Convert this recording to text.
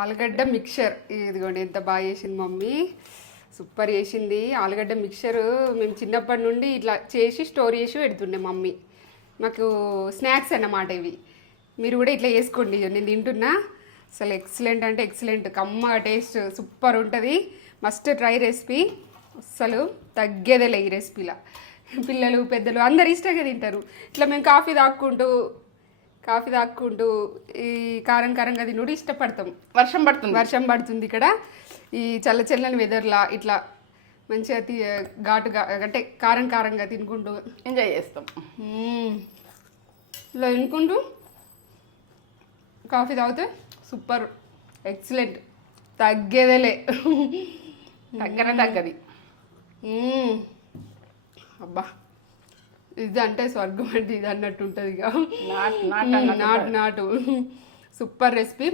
ఆలుగడ్డ మిక్చర్ ఇదిగోండి ఎంత బాగా చేసింది మమ్మీ, సూపర్ చేసింది. ఆలుగడ్డ మిక్చర్ మేము చిన్నప్పటి నుండి ఇట్లా చేసి స్టోర్ చేసి పెడుతుండే మమ్మీ. మాకు స్నాక్స్ అన్నమాట ఇవి. మీరు కూడా ఇట్లా చేసుకోండి. నేను తింటున్నా, అసలు ఎక్సలెంట్ అంటే ఎక్సలెంట్, కమ్మగా టేస్ట్ సూపర్ ఉంటుంది. మస్ట్ ట్రై రెసిపీ, అస్సలు తగ్గేదేలే ఈ రెసిపీలా. పిల్లలు పెద్దలు అందరు ఇష్టంగా తింటారు. ఇట్లా మేము కాఫీ తాక్కుంటూ ఈ కారం కారంగా తినుడు ఇష్టపడతాం. వర్షం పడుతుంది ఇక్కడ, ఈ చల్లని వెదర్లా ఇట్లా మంచిగా ఘాటుగా అంటే కారంగా తినుకుంటూ ఎంజాయ్ చేస్తాం. ఇలా తినుకుంటూ కాఫీ తాగితే సూపర్ ఎక్సలెంట్, తగ్గేదేలే, తగ్గది. అబ్బా ఇది అంటే స్వర్గం అంటే ఇది అన్నట్టు ఉంటుంది. ఇక నాటు నాటు సూపర్ రెసిపీ.